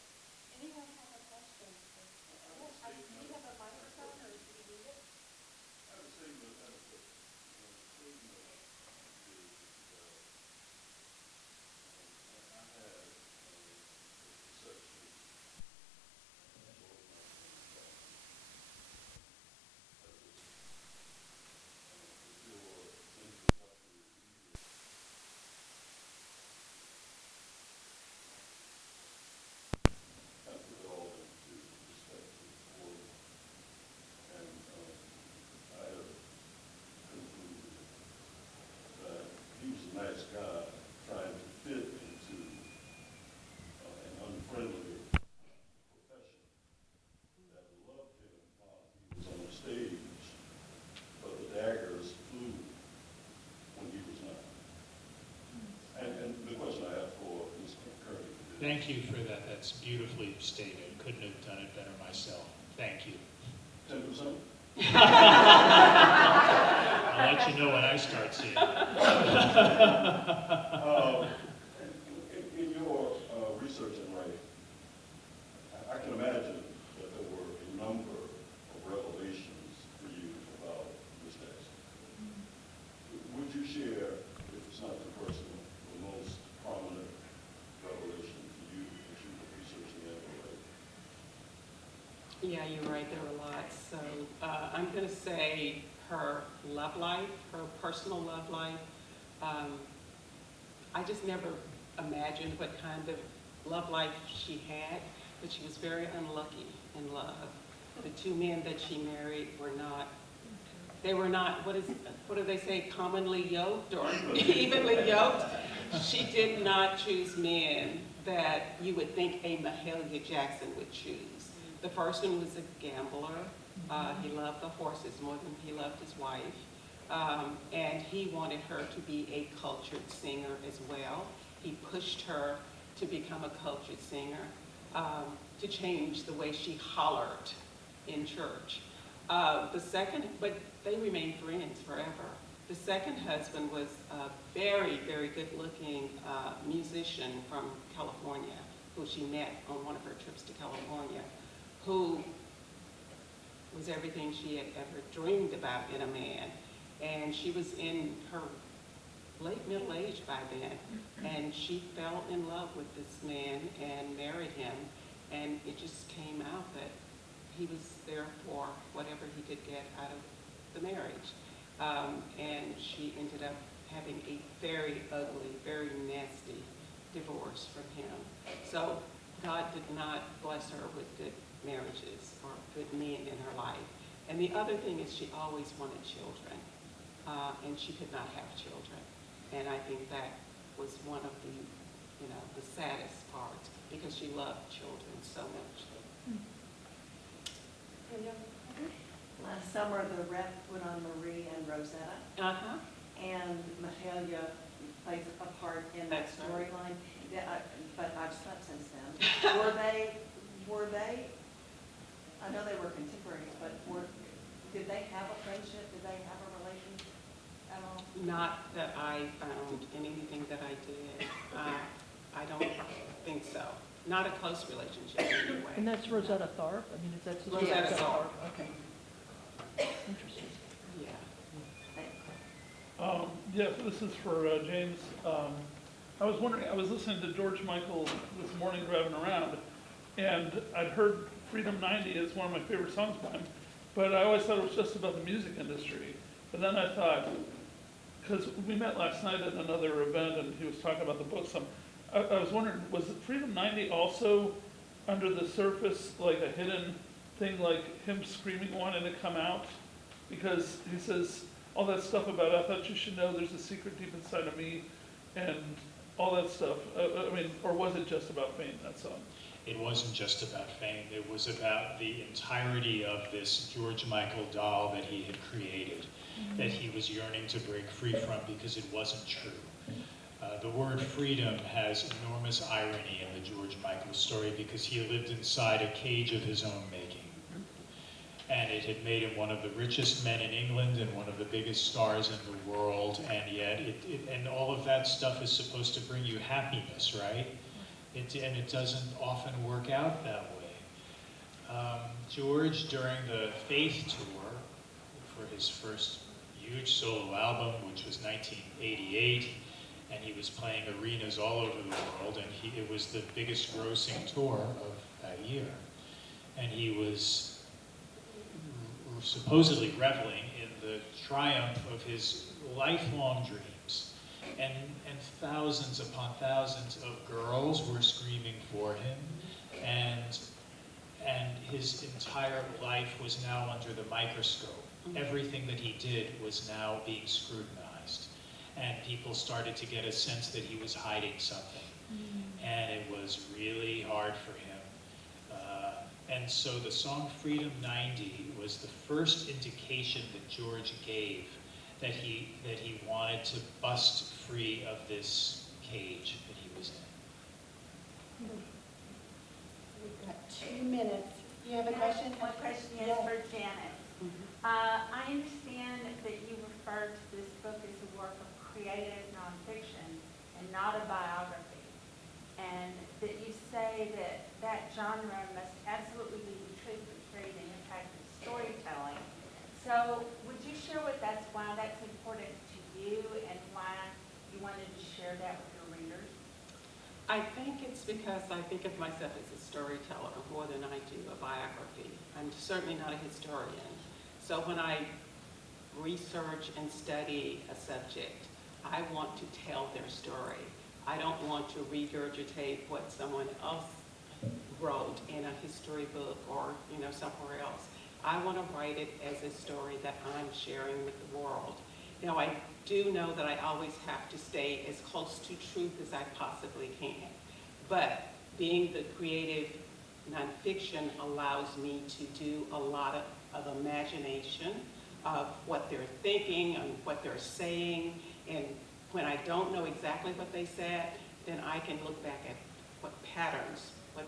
Anyone have a question? Do you have a microphone or do you need it? I have a statement. I have a statement is I had a perception I put it all into perspective for me. And I have concluded that he was a nice guy trying to fit into an unfriendly profession that loved him while he was on the stage, but the daggers flew when he was not. And the question I have for Ms. Kearney is, Thank you for that. That's beautifully stated. Couldn't have done it better myself. Thank you. 10%? I'll let you know when I start seeing it. In your research and writing, I can imagine that there were a number of revelations for you about Ms. Jackson. Would you share, if it's not too personal, the most prominent revelation for you as you were researching and writing? Yeah, you're right, there were lots. So I'm going to say her love life, her personal love life. I just never imagined what kind of love life she had, but she was very unlucky in love. The two men that she married were not, they were not, what do they say, commonly yoked or evenly yoked? She did not choose men that you would think a Mahalia Jackson would choose. The first one was a gambler. He loved the horses more than he loved his wife. And he wanted her to be a cultured singer as well. He pushed her to become a cultured singer, to change the way she hollered in church. The second, but they remained friends forever. The second husband was a very, very good-looking musician from California, who she met on one of her trips to California, who was everything she had ever dreamed about in a man. And she was in her late middle age by then, and she fell in love with this man and married him, and it just came out that he was there for whatever he could get out of the marriage. And she ended up having a very ugly, very nasty divorce from him. So God did not bless her with good marriages or good men in her life. And the other thing is she always wanted children, and she could not have children. And I think that was one of the, the saddest parts, because she loved children so much. Last summer, the rep put on Marie and Rosetta, Uh-huh. and Mahalia plays a part in that That's right. storyline. Yeah, but I've slept since then. Were they, I know they were contemporaries, but did they have a friendship? Did they have a relation at all? Not that I found in anything that I did. I don't think so. Not a close relationship anyway. And that's Rosetta Tharpe? I mean, is that sister Rosetta Tharpe. Okay. Interesting. Yeah. Yeah, this is for James. I was wondering, I was listening to George Michael this morning driving around, and I'd heard Freedom 90 is one of my favorite songs by him, but I always thought it was just about the music industry. But then I thought, because we met last night at another event and he was talking about the book some, I was wondering, was Freedom 90 also under the surface like a hidden thing, like him screaming wanting to come out? Because he says all that stuff about, I thought you should know there's a secret deep inside of me, and all that stuff. I mean, or was it just about fame, that song? It wasn't just about fame. It was about the entirety of this George Michael doll that he had created, that he was yearning to break free from because it wasn't true. The word freedom has enormous irony in the George Michael story because he lived inside a cage of his own making. And it had made him one of the richest men in England and one of the biggest stars in the world, and yet and all of that stuff is supposed to bring you happiness, right? And it doesn't often work out that way. George, during the Faith tour, for his first huge solo album, which was 1988, and he was playing arenas all over the world, and it was the biggest grossing tour of that year. And he was supposedly reveling in the triumph of his lifelong dreams. And thousands upon thousands of girls were screaming for him, and his entire life was now under the microscope. Everything that he did was now being scrutinized, and people started to get a sense that he was hiding something, and it was really hard for him. And so the song Freedom 90 was the first indication that George gave that he wanted to bust free of this cage that he was in. We've got 2 minutes. You have a question? One question is Yeah. for Janis. I understand that you refer to this book as a work of creative nonfiction and not a biography, and that you say that that genre must absolutely be the truth of trade and impact of storytelling. So would you share with us why that's important to you and why you wanted to share that with your readers? I think it's because I think of myself as a storyteller more than I do a biography. I'm certainly not a historian. So when I research and study a subject, I want to tell their story. I don't want to regurgitate what someone else wrote in a history book or somewhere else. I want to write it as a story that I'm sharing with the world. Now, I do know that I always have to stay as close to truth as I possibly can. But being the creative nonfiction allows me to do a lot of imagination of what they're thinking and what they're saying. And when I don't know exactly what they said, then I can look back at what patterns of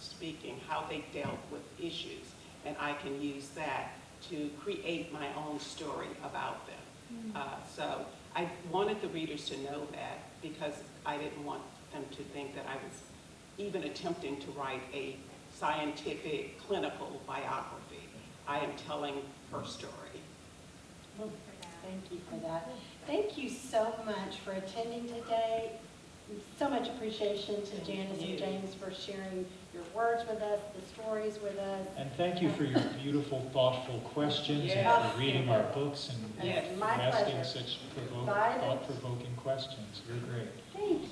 speaking, how they dealt with issues. And I can use that to create my own story about them. So I wanted the readers to know that because I didn't want them to think that I was even attempting to write a scientific, clinical biography. I am telling her story. Thank you for that. Thank you so much for attending today. So much appreciation to Janis and James for sharing your words with us, the stories with us. And thank you for your beautiful, thoughtful questions and Yes. for reading our books and Yes. My asking pleasure. such Bye. thought-provoking questions. You're great. Thank you.